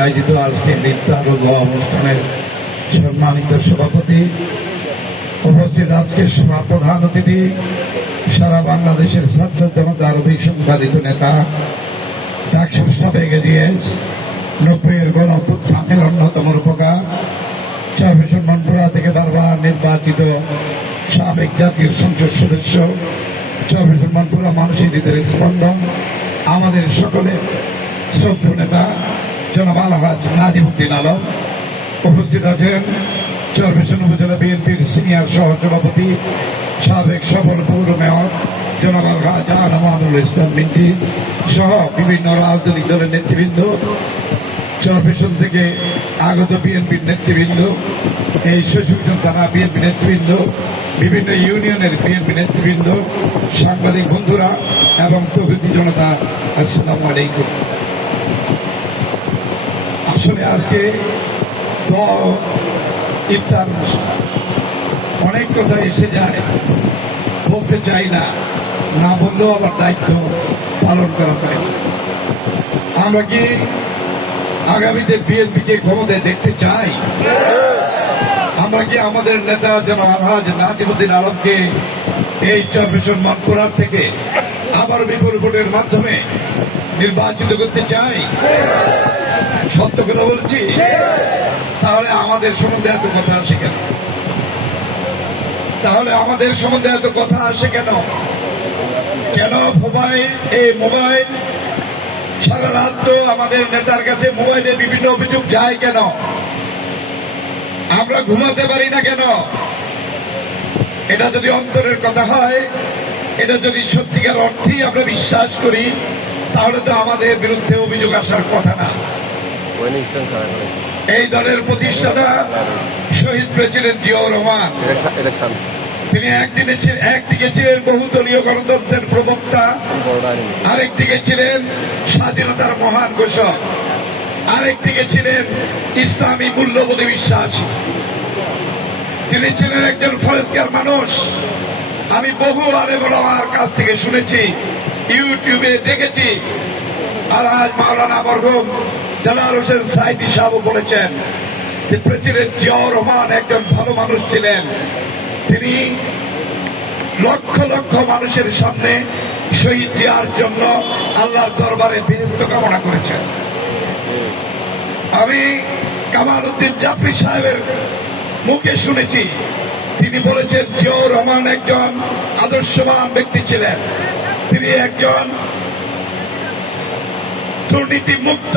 আয়োজিত আজকের ইফতার অনুষ্ঠানের সম্মানিত সভাপতি। উপস্থিত আজকের সভা প্রধান অতিথি, সারা বাংলাদেশের ছাত্র জনতার অভিসংবাদিত নেতা ডাকসুর সাবেক এডিএস, নব্বইয়ের গণ অভ্যুত্থানের অন্যতম রূপকার চব্বিশ মনপুরা থেকে বারবার নির্বাচিত সাবেক জাতীয় সংসদ সদস্য চব্বিশ মনপুরা মানুষের হৃদয়ের স্পন্দন। আমাদের সকলের শ্রদ্ধ নেতা, জনাব আলহাজ নাজিমুদ্দিন আলম। উপস্থিত আছেন চরবেশন উপজেলা বিএনপির সিনিয়র সহ সভাপতি, সাবেক সফল পৌর মেয়র, জনাব আলহাজ আনামানুল ইসলাম মিন্টি সহ বিভিন্ন রাজনৈতিক দলের নেতৃবৃন্দ। চরপেশন থেকে আগত বিএনপির নেতৃবৃন্দ, এই শশীভূষণ তারা বিএনপি নেতৃবৃন্দ বিভিন্ন ইউনিয়নের বিএনপি নেতৃবৃন্দ, সাংবাদিক বন্ধুরা এবং প্রকৃতি জনতা, আসসালামু আলাইকুম। আসলে আজকে ইফতার অনেক কথা এসে যায়, বলতে চাই না না বললেও আবার দায়িত্ব পালন করা হয়। আমরা কি আগামীতে বিএনপিকে ক্ষমতায় দেখতে চাই? আমরা কি আমাদের নেতা যেন আলহাজ নাজিমুদ্দিন আলমকে এই চব্বিশন মানপুরার থেকে আবার বিপুল ভোটের মাধ্যমে নির্বাচিত করতে চাই। সত্য কথা বলছি? তাহলে আমাদের সম্বন্ধে এত কথা আসে কেন? তাহলে আমাদের সম্বন্ধে এত কথা আসে কেন? কেন মোবাইল, এই মোবাইল? সারা রাত তো আমাদের নেতার কাছে মোবাইলে বিভিন্ন অভিযোগ যায় কেন? আমরা ঘুমাতে পারি না কেন? এটা যদি অন্তরের কথা হয়, এটা যদি সত্যিকার অর্থেই আমরা বিশ্বাস করি, তাহলে তো আমাদের বিরুদ্ধে অভিযোগ আসার কথা না। এই দলের প্রতিষ্ঠাতা শহীদ প্রেসিডেন্ট জিয়াউর রহমান। তিনি একদিনে একদিকে ছিলেন বহুদলীয় গণতন্ত্রের প্রবক্তা, আরেকদিকে ছিলেন স্বাধীনতার মহান ঘোষক। আরেকদিকে ছিলেন ইসলামী মূল্যবোধে বিশ্বাসী। তিনি ছিলেন একজন ফরেস্কার মানুষ। আমি বহু আরে আমার কাছ থেকে শুনেছি, ইউটিউবে দেখেছি। আর আজ মাওলানা মরহুম জালাল হোসেন সাইদি সাহেব বলেছেন প্রেসিডেন্ট জিয়াউর রহমান একজন ভালো মানুষ ছিলেন। তিনি লক্ষ লক্ষ মানুষের সামনে শহীদ জিয়ার জন্য আল্লাহর দরবারে বেহস্ত কামনা করেছেন। আমি কামাল উদ্দিন জাফরি সাহেবের মুখে শুনেছি। তিনি বলেছেন, জিয়াউর রহমান একজন আদর্শবান ব্যক্তি ছিলেন। তিনি একজন দুর্নীতি মুক্ত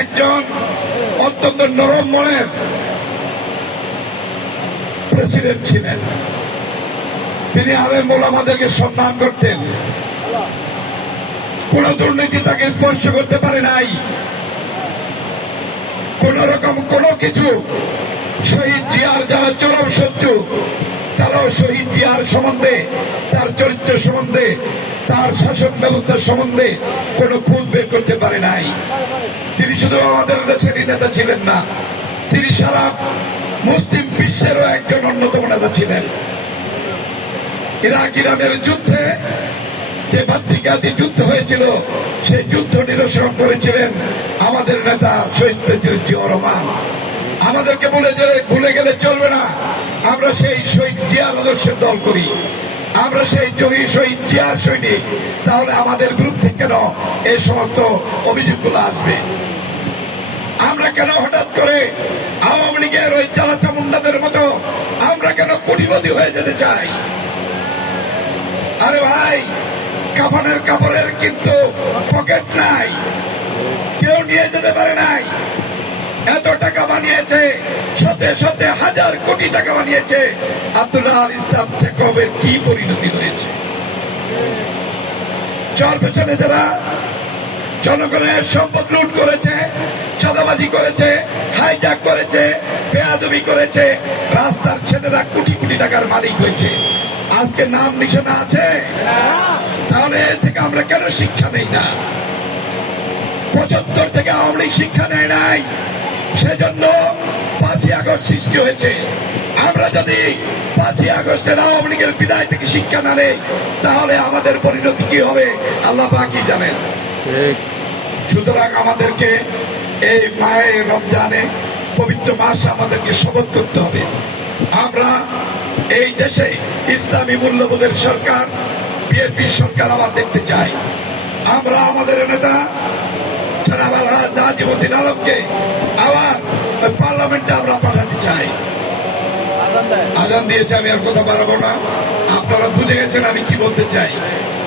একজন অত্যন্ত নরম মনের প্রেসিডেন্ট ছিলেন। তিনি আলেম ওলামাদেরকে সম্মান করতেন। কোন দুর্নীতি তাকে স্পর্শ করতে পারে নাই। কোন রকম কোনো কিছু শহীদ জিয়ার যারা চরম শত্রু, তারাও শহীদ জিয়ার সম্বন্ধে, তার চরিত্র সম্বন্ধে, তার শাসন ব্যবস্থার সম্বন্ধে কোনো খুঁজ বের করতে পারে নাই। তিনি শুধু আমাদের দেশেরই নেতা ছিলেন না, তিনি সারা মুসলিম বিশ্বেরও একজন অন্যতম নেতা ছিলেন। ইরাক, ইরানের যুদ্ধে যে মাতৃকাদি যুদ্ধ হয়েছিল, সেই যুদ্ধ নিরসন করেছিলেন আমাদের নেতা শহীদ প্রেসিডেন্ট রহমান। আমাদেরকে বলে গেলে ভুলে গেলে চলবে না। আমরা সেই শহীদ জিয়ার আদর্শের দল করি। আমরা সেই জয়ী শহীদ জিয়ার সৈনিক। তাহলে আমাদের বিরুদ্ধে কেন এই সমস্ত অভিযোগগুলো আসবে? আমরা কেন হঠাৎ করে আওয়ামী লীগের ওই চালাচা মুন্ডাদের মতো আমরা কেন কোটিপতি হয়ে যেতে চাই? আরে ভাই কাফনের কাপড়ের কিন্তু পকেট নাই। কেউ নিয়ে যেতে পারে নাই। এত টাকা বানিয়েছে, শতে শতে হাজার কোটি টাকা বানিয়েছে। আব্দুল্লাহ আল ইসলাম জেকবের কি পরিণতি হয়েছে? চর পেছনে যারা। জনগণের সম্পদ লুট করেছে, চাঁদাবাজি করেছে হাইজাক করেছে, বেয়াদবি করেছে, রাস্তার ছেলেরা কোটি কোটি টাকার মালিক হয়েছে। আজকে নাম নিশানা আছে? তাহলে থেকে আমরা কেন শিক্ষা নেই না? পঁচাত্তর থেকে আওয়ামী লীগ শিক্ষা নেয় নাই। সেজন্য পাঁচই আগস্ট সৃষ্টি হয়েছে। আমরা যদি পাঁচই আগস্টের আওয়ামী লীগের বিদায় থেকে শিক্ষা না নেই তাহলে আমাদের পরিণতি কি হবে? আল্লাহ পাকি জানেন। সুতরাং আমাদেরকে এই মায়ের রমজানে পবিত্র মাস আমাদেরকে শপথ করতে হবে। আমরা এই দেশে ইসলামী মূল্যবোধের সরকার বিএনপি সরকার আবার দেখতে চাই। আমরা আমাদের নেতা, জনাব আলমকে আবার পার্লামেন্টে আমরা পাঠাতে চাই। আজান দিয়েছে, আমি আর কথা বাড়াবো না। আপনারা বুঝে গেছেন আমি কি বলতে চাই।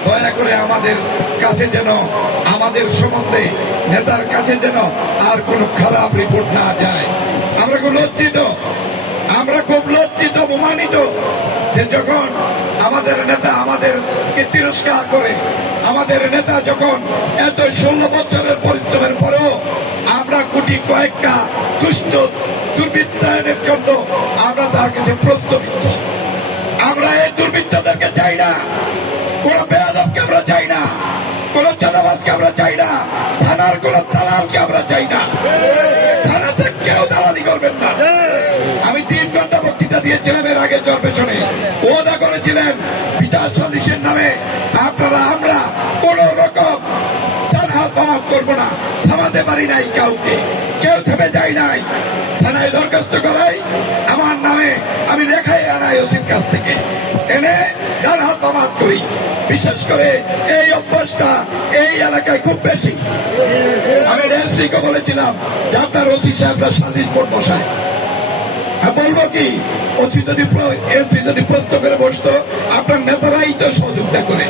দয়া করে আমাদের কাছে যেন, আমাদের সম্বন্ধে নেতার কাছে যেন আর কোনো খারাপ রিপোর্ট না যায়। আমরা খুব লজ্জিত, আমরা খুব লজ্জিত, অপমানিত যে যখন আমাদের নেতা আমাদেরকে তিরস্কার করে, আমাদের নেতা যখন এত ষোলো বছরের পরিশ্রমের পরেও আমরা কোটি কয়েকটা দুষ্ট দুর্বৃত্তায়নের জন্য আমরা তার কাছে প্রস্তাবিত আমরা এই দুর্বৃত্তদেরকে চাই না। কোন বেয়াদবকে আমরা চাই না। কোন চাঁদাবাজকে আমরা চাই না। থানার কোন দালালকে আমরা চাই না। দিয়েছিলাম এর আগে চর পেছনে। ওদা করেছিলেন বিধান সদৃশের নামে, আপনারা, আমরা কোন রকম তার হাত করব না, থামাতে পারি নাই কাউকে। কেউ থেমে যায় নাই। থানায় দরখাস্ত করাই আমার নামে আমি লেখাই আনাই ওসির কাছ থেকে। এনে তার হাত বামাত করি। বিশেষ করে এই অভ্যাসটা এই এলাকায় খুব বেশি। আমি রেলস্ট্রিকে বলেছিলাম যে আপনার ওসি সাহেবরা স্বাধীন কোর্ট বসায়। বলব কি? যদি যদি প্রশ্ন করে আপনার নেতারাই তো সহযোগিতা করে।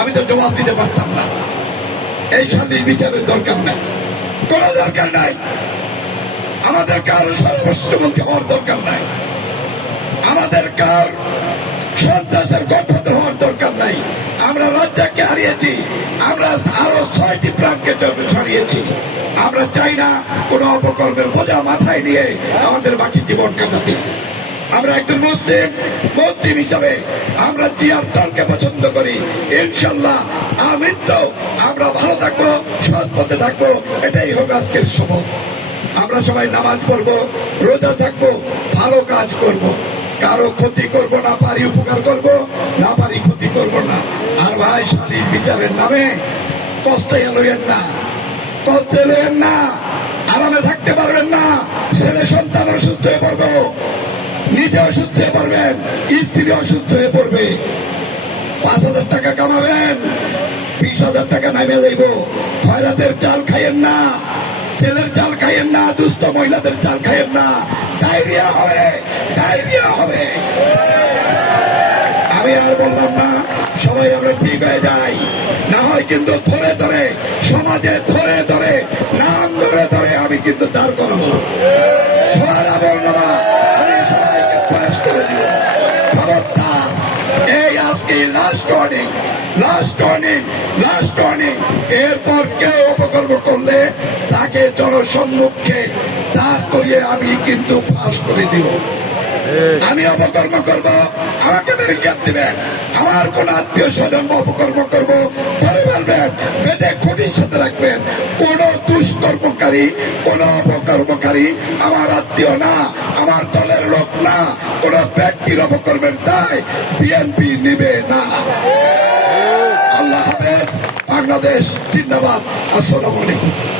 আমি তো জবাব দিতে পারতাম না। এই স্বাধীন বিচারের দরকার নাই। কোন দরকার নাই। আমাদের কার স্বরাষ্ট্রমন্ত্রী হওয়ার দরকার নাই। আমাদের কার সন্ত্রাসের গঠন আমরা হারিয়েছি। আমরা আরও ছয়টি প্রাণকে হারিয়েছি আমরা চাই না কোন অপকর্মের বোঝা মাথায় নিয়ে আমাদের বাকি জীবন কাটাতে। আমরা একজন মুসলিম মুসলিম হিসাবে আমরা জিয়ার দলকে পছন্দ করি। ইনশাল্লাহ আমৃত্যু আমরা ভালো থাকব, সৎ পথে থাকব, এটাই হোক আজকের শপথ আমরা সবাই নামাজ পড়ব, রোজা থাকব, ভালো কাজ করব। কারও ক্ষতি করব না, পারি উপকার করব না বিচারের নামে কষ্টে এলোয়েন না। কষ্টে এলোয়েন না। আরামে থাকতে পারবেন না। ছেলে সন্তান অসুস্থ হয়ে পড়ব। নিজে অসুস্থ হয়ে পড়বেন। স্ত্রী অসুস্থ হয়ে পড়বে। পাঁচ হাজার টাকা কামাবেন। বিশ হাজার টাকা নামে যাইব খয়রাতের চাল খাইয়েন না। ছেলের চাল খাইয়েন না। দুস্থ মহিলাদের চাল খাইয়েন না। ডায়রিয়া হবে। ডায়রিয়া হবে। আমি আর বললাম না। সবাই আমরা ঠিক হয়ে যাই। না হয় কিন্তু ধরে ধরে, সমাজে ধরে ধরে, নাম ধরে ধরে আমি কিন্তু দাঁড় করাবো। আজকে লাস্ট লাস্ট এরপর কেউ অপকর্ম করলে তাকে জনসম্মুখে দাঁড় করিয়ে আমি কিন্তু ফাঁস করে দিব। আমি অপকর্ম করব আমাকে ব্যারিকেড দিবেন। আমার কোন আত্মীয় স্বজন অপকর্ম করব। ধরে ফেলবেন বেঁধে খুঁটির সাথে রাখবেন। কোন দুষ্কর্মকারী কোন অপকর্মকারী আমার আত্মীয় না আমার দলের লোক না কোন ব্যক্তির অপকর্মের দায় বিএনপি নিবে না। আল্লাহ হাফেজ বাংলাদেশ জিন্দাবাদ। আসসালামু আলাইকুম।